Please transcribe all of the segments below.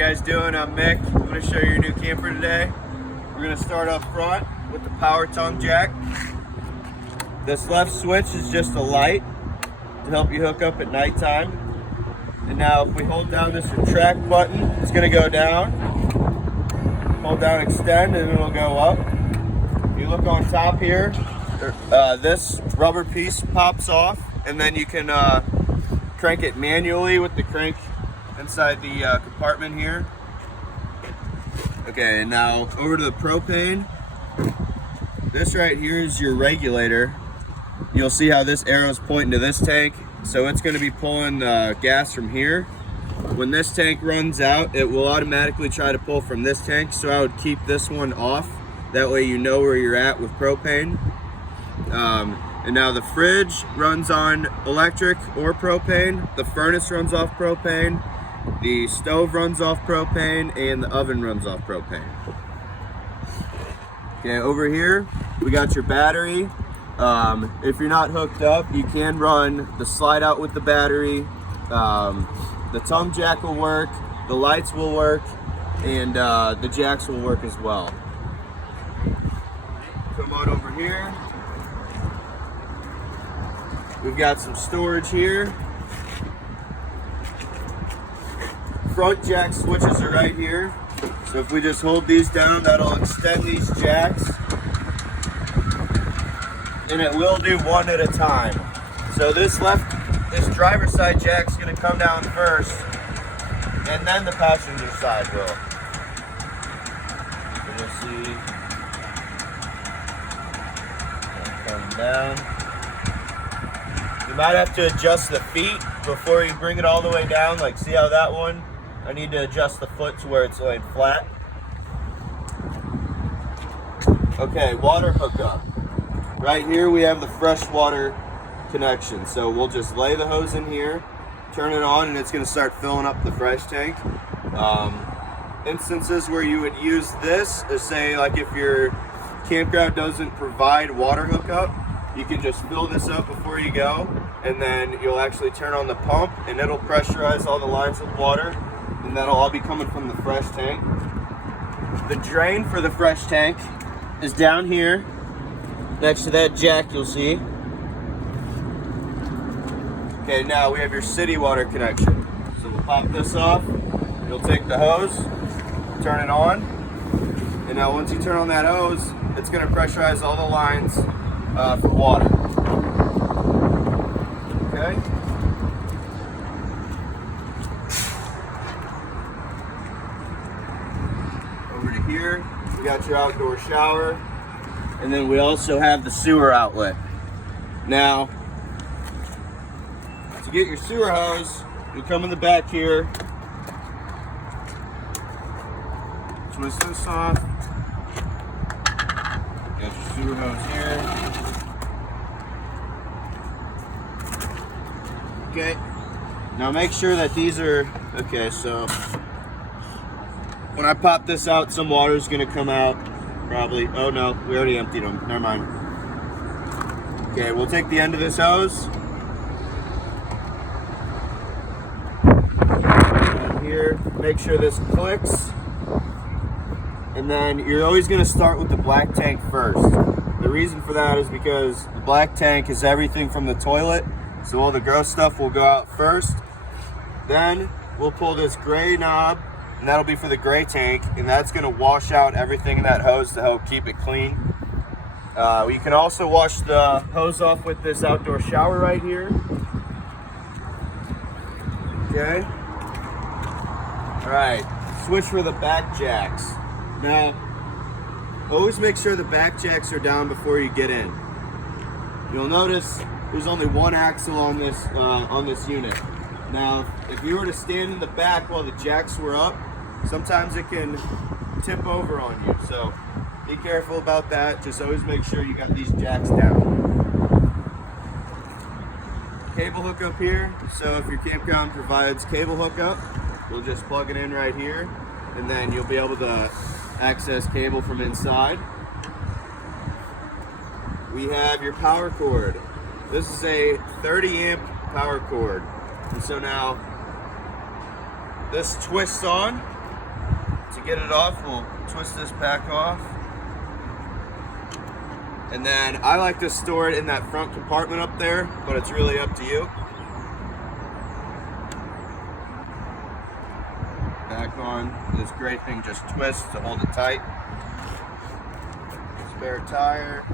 guys doing? I'm Mick. I'm going to show you a new camper today. We're going to start up front with the power tongue jack. This left switch is just a light to help you hook up at nighttime. And now if we hold down this retract button, it's going to go down. Hold down extend and it'll go up. If you look on top here, this rubber piece pops off, and then you can crank it manually with the crank inside the compartment here. Okay, and now over to the propane. This right here is your regulator. You'll see how this arrow is pointing to this tank, so it's going to be pulling gas from here. When this tank runs out, it will automatically try to pull from this tank, so I would keep this one off. That way you know where you're at with propane. And now the fridge runs on electric or propane. The furnace runs off propane. The stove runs off propane, and the oven runs off propane. Okay, over here we got your battery. If you're not hooked up, you can run the slide out with the battery. The tongue jack will work, the lights will work, and the jacks will work as well. Come on over here. We've got some storage here. Front jack switches are right here. So if we just hold these down, that'll extend these jacks. And it will do one at a time. So this driver's side jack's gonna come down first, and then the passenger side will. So you'll see, come down. You might have to adjust the feet before you bring it all the way down. Like, see how that one? I need to adjust the foot to where it's laying flat. Okay, water hookup. Right here we have the fresh water connection. So we'll just lay the hose in here, turn it on, and it's going to start filling up the fresh tank. Instances where you would use this is, say, like if your campground doesn't provide water hookup, you can just fill this up before you go, and then you'll actually turn on the pump and it'll pressurize all the lines with water, and that'll all be coming from the fresh tank. The drain for the fresh tank is down here next to that jack you'll see. Okay, now we have your city water connection. So we'll pop this off, you'll take the hose, turn it on, and now once you turn on that hose, it's going to pressurize all the lines for water. Okay. Over to here, we got your outdoor shower, and then we also have the sewer outlet. Now, to get your sewer hose, you come in the back here, twist this off, got your sewer hose here. Okay, now make sure that these are, okay, so when I pop this out, some water is going to come out, probably. Oh no, we already emptied them, never mind. Okay, we'll take the end of this hose. Down here, make sure this clicks. And then you're always going to start with the black tank first. The reason for that is because the black tank is everything from the toilet. So all the gross stuff will go out first. Then we'll pull this gray knob, and that'll be for the gray tank, and that's going to wash out everything in that hose to help keep it clean. You can also wash the hose off with this outdoor shower right here. Okay. All right. Switch for the back jacks. Now, always make sure the back jacks are down before you get in. You'll notice there's only one axle on this unit. Now, if you were to stand in the back while the jacks were up, sometimes it can tip over on you. So be careful about that. Just always make sure you got these jacks down. Cable hookup here. So if your campground provides cable hookup, we'll just plug it in right here, and then you'll be able to access cable from inside. We have your power cord. This is a 30 amp power cord. And so now this twists on, get it off, we'll twist this back off. And then I like to store it in that front compartment up there, but it's really up to you. Back on. This great thing just twists to hold it tight. Spare tire.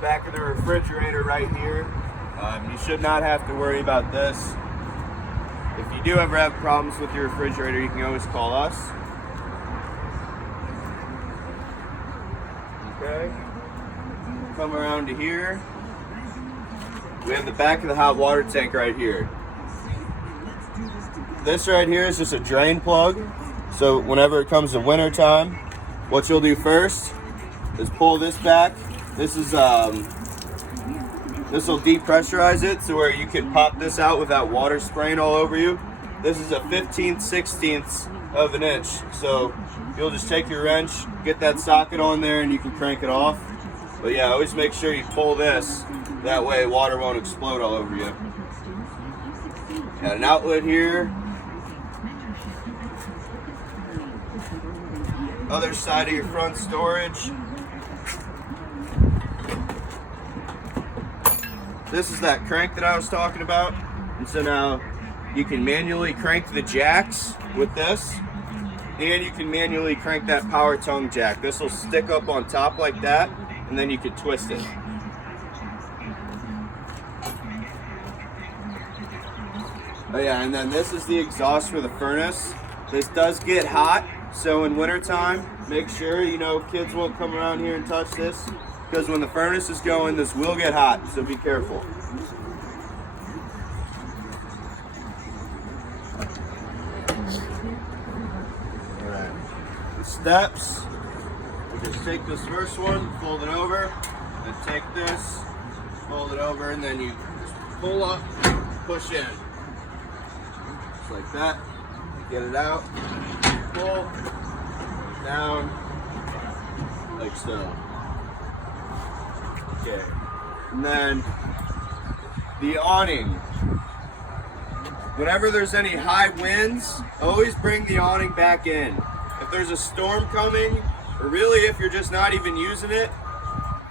Back of the refrigerator right here. You should not have to worry about this. If you do ever have problems with your refrigerator, you can always call us. Okay. Come around to here. We have the back of the hot water tank right here. This right here is just a drain plug. So whenever it comes to winter time, what you'll do first is pull this back. This is this will depressurize it so where you can pop this out without water spraying all over you. This is a 1/15/16 of an inch. So you'll just take your wrench, get that socket on there, and you can crank it off. But yeah, always make sure you pull this. That way water won't explode all over you. Got an outlet here. Other side of your front storage. This is that crank that I was talking about. And so now you can manually crank the jacks with this, and you can manually crank that power tongue jack. This will stick up on top like that, and then you can twist it. Oh yeah, and then this is the exhaust for the furnace. This does get hot, so in wintertime, make sure, kids won't come around here and touch this, because when the furnace is going, this will get hot, so be careful. Alright, the steps, we just take this first one, fold it over, and take this, fold it over, and then you just pull up, push in. Just like that. Get it out, pull, down, like so. Okay, and then the awning. Whenever there's any high winds, always bring the awning back in. If there's a storm coming, or really if you're just not even using it,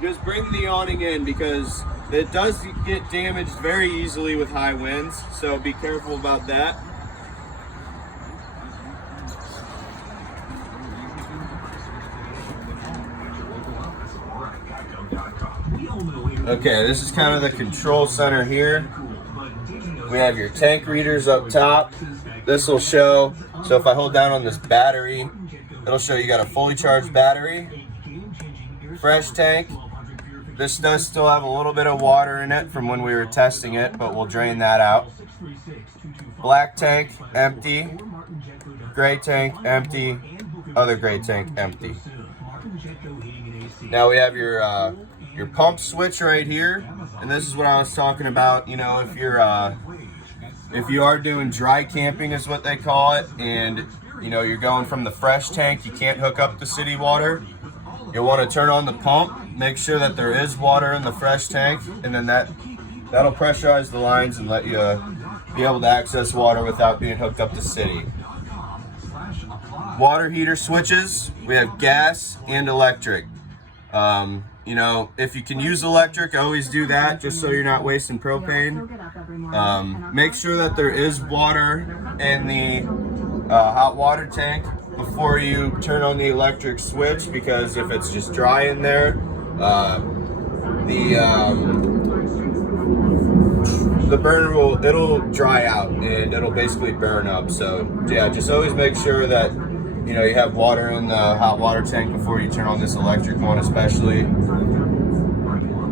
just bring the awning in because it does get damaged very easily with high winds, so be careful about that. Okay, this is kind of the control center here. We have your tank readers up top. This will show, so if I hold down on this battery, it'll show you got a fully charged battery, fresh tank. This does still have a little bit of water in it from when we were testing it, but we'll drain that out. Black tank, empty. Gray tank, empty. Other gray tank, empty. Now we have your pump switch right here, and this is what I was talking about. If you are doing dry camping is what they call it, and you're going from the fresh tank, you can't hook up the city water. You'll want to turn on the pump, make sure that there is water in the fresh tank, and then that'll pressurize the lines and let you be able to access water without being hooked up to city. Water heater switches, we have gas and electric. If you can use electric, always do that just so you're not wasting propane. Make sure that there is water in the hot water tank before you turn on the electric switch, because if it's just dry in there, the burner it'll dry out and it'll basically burn up. So yeah, just always make sure that you have water in the hot water tank before you turn on this electric one, especially.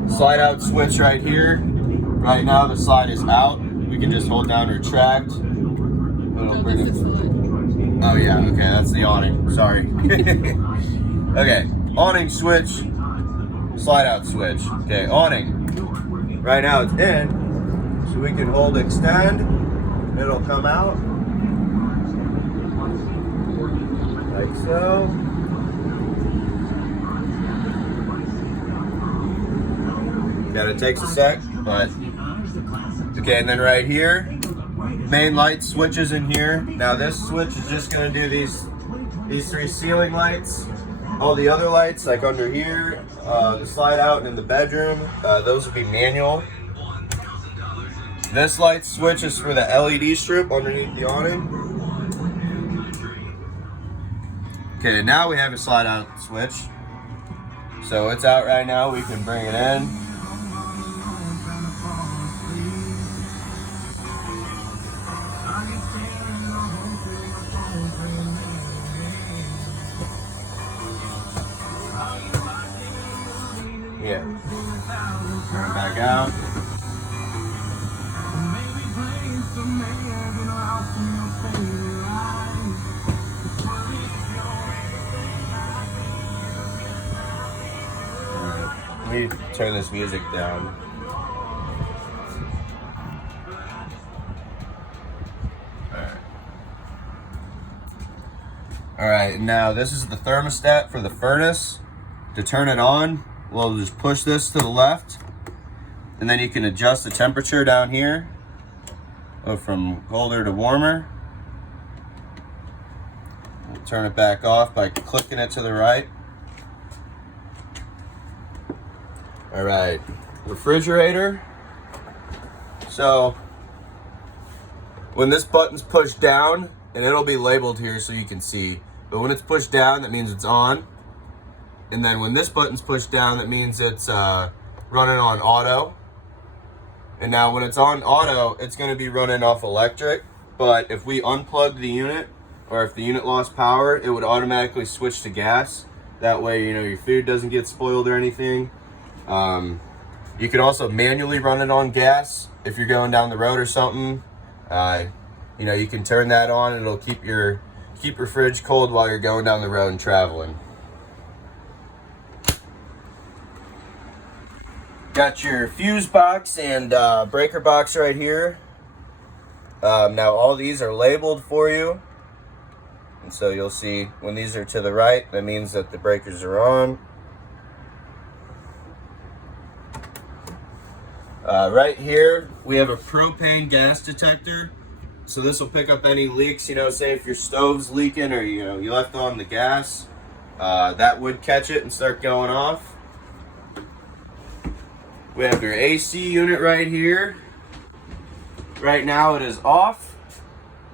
Slide out switch right here. Right now the slide is out. We can just hold down retract. It'll bring it. Oh yeah, okay, that's the awning. Sorry. Okay, awning switch. Slide out switch. Okay, awning. Right now it's in, so we can hold extend. It'll come out. Like so. Yeah, it takes a sec, but okay. And then right here, main light switches in here. Now this switch is just gonna do these 3 ceiling lights. All the other lights, like under here, the slide out and in the bedroom, those would be manual. This light switch is for the LED strip underneath the awning. Okay, now we have a slide out switch. So it's out right now, we can bring it in. Yeah. Turn it back out. Let me turn this music down. Alright, now this is the thermostat for the furnace. To turn it on, we'll just push this to the left, and then you can adjust the temperature down here, go from colder to warmer. We'll turn it back off by clicking it to the right. All right, refrigerator. So when this button's pushed down, and it'll be labeled here so you can see, but when it's pushed down, that means it's on. And then when this button's pushed down, that means it's running on auto. And now when it's on auto, it's gonna be running off electric. But if we unplug the unit, or if the unit lost power, it would automatically switch to gas. That way, you know, your food doesn't get spoiled or anything. You could also manually run it on gas if you're going down the road or something. You know, you can turn that on and it'll keep your fridge cold while you're going down the road and traveling. Got your fuse box and breaker box right here. Now all these are labeled for you. And so you'll see when these are to the right, that means that the breakers are on. Right here, we have a propane gas detector. So this will pick up any leaks, you know, say if your stove's leaking or, you know, you left on the gas, that would catch it and start going off. We have your AC unit right here. Right now it is off.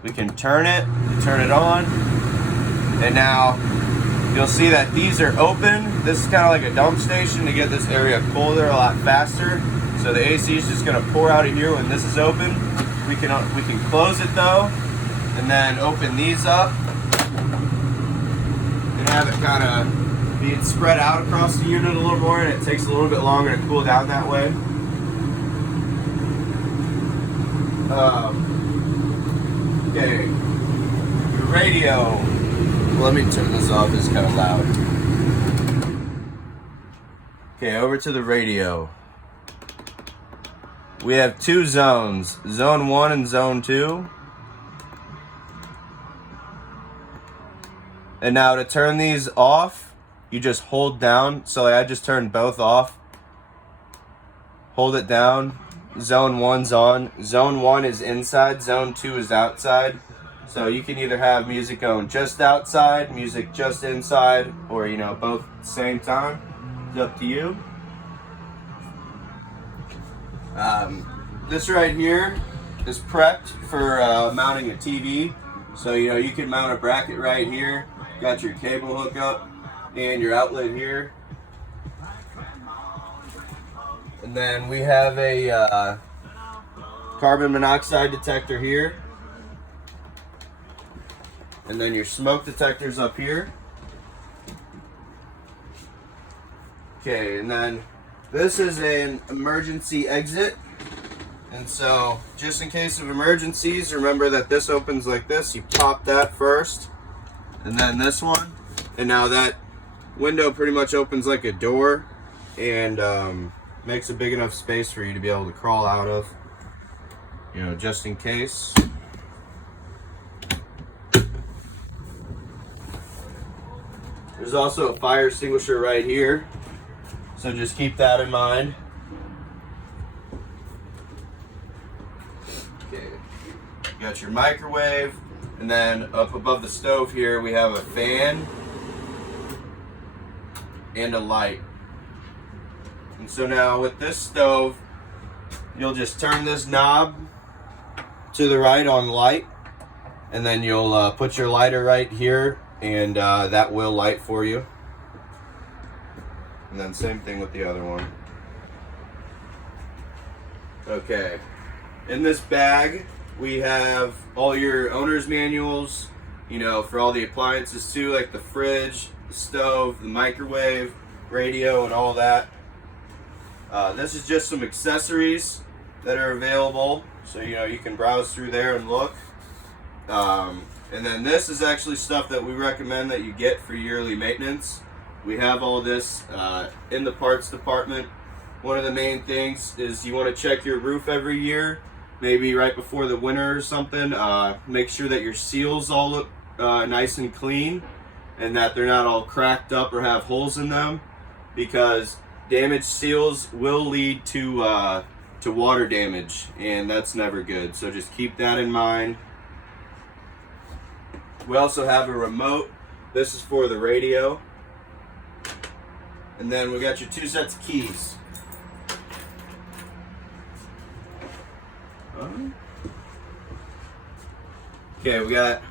We can turn it on. And now you'll see that these are open. This is kind of like a dump station to get this area colder a lot faster. So the AC is just going to pour out of here when this is open. We can close it though, and then open these up and have it kind of being spread out across the unit a little more, and it takes a little bit longer to cool down that way. Okay, the radio. Let me turn this off, it's kind of loud. Okay, over to the radio. We have 2 zones, zone 1 and zone 2. And now to turn these off, you just hold down. So I just turned both off. Hold it down. Zone 1's on. Zone 1 is inside, zone 2 is outside. So you can either have music going just outside, music just inside, or, you know, both at the same time. It's up to you. This right here is prepped for mounting a TV. So, you know, you can mount a bracket right here. Got your cable hookup and your outlet here. And then we have a carbon monoxide detector here. And then your smoke detectors up here. Okay, and then this is an emergency exit. And so, just in case of emergencies, remember that this opens like this. You pop that first, and then this one. And now that window pretty much opens like a door, and makes a big enough space for you to be able to crawl out of, you know, just in case. There's also a fire extinguisher right here, so just keep that in mind. got your microwave, and then up above the stove here we have a fan and a light. And so now with this stove, you'll just turn this knob to the right on light, and then you'll put your lighter right here, and that will light for you. And then same thing with the other one. Okay, in this bag we have all your owner's manuals, you know, for all the appliances too, like the fridge, the stove, the microwave, radio, and all that. This is just some accessories that are available, so you know you can browse through there and look. And then this is actually stuff that we recommend that you get for yearly maintenance. We have all this in the parts department. One of the main things is you want to check your roof every year, maybe right before the winter or something. Make sure that your seals all look nice and clean, and that they're not all cracked up or have holes in them, because damaged seals will lead to water damage, and that's never good. So just keep that in mind. We also have a remote. This is for the radio. And then we got your 2 sets of keys. Okay, we got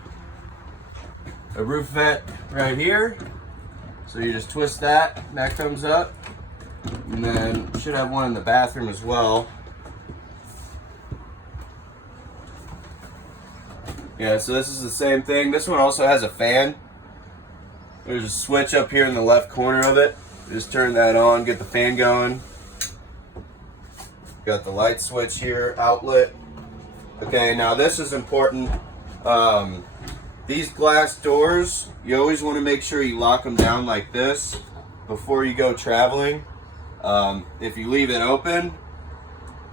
a roof vent right here. So you just twist that, and that comes up. And then you should have one in the bathroom as well. Yeah, so this is the same thing. This one also has a fan. There's a switch up here in the left corner of it. Just turn that on, get the fan going. Got the light switch here, outlet. Okay, now this is important. These glass doors, you always want to make sure you lock them down like this before you go traveling. If you leave it open,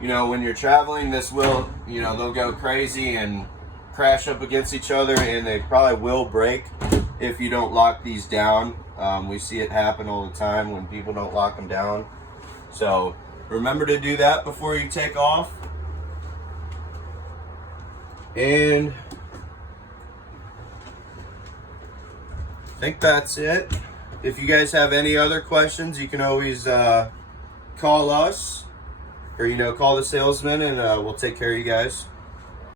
you know, when you're traveling, this will, you know, they'll go crazy and crash up against each other, and they probably will break if you don't lock these down. We see it happen all the time when people don't lock them down. So remember to do that before you take off. And I think that's it. If you guys have any other questions, you can always call us, or, you know, call the salesman, and we'll take care of you guys.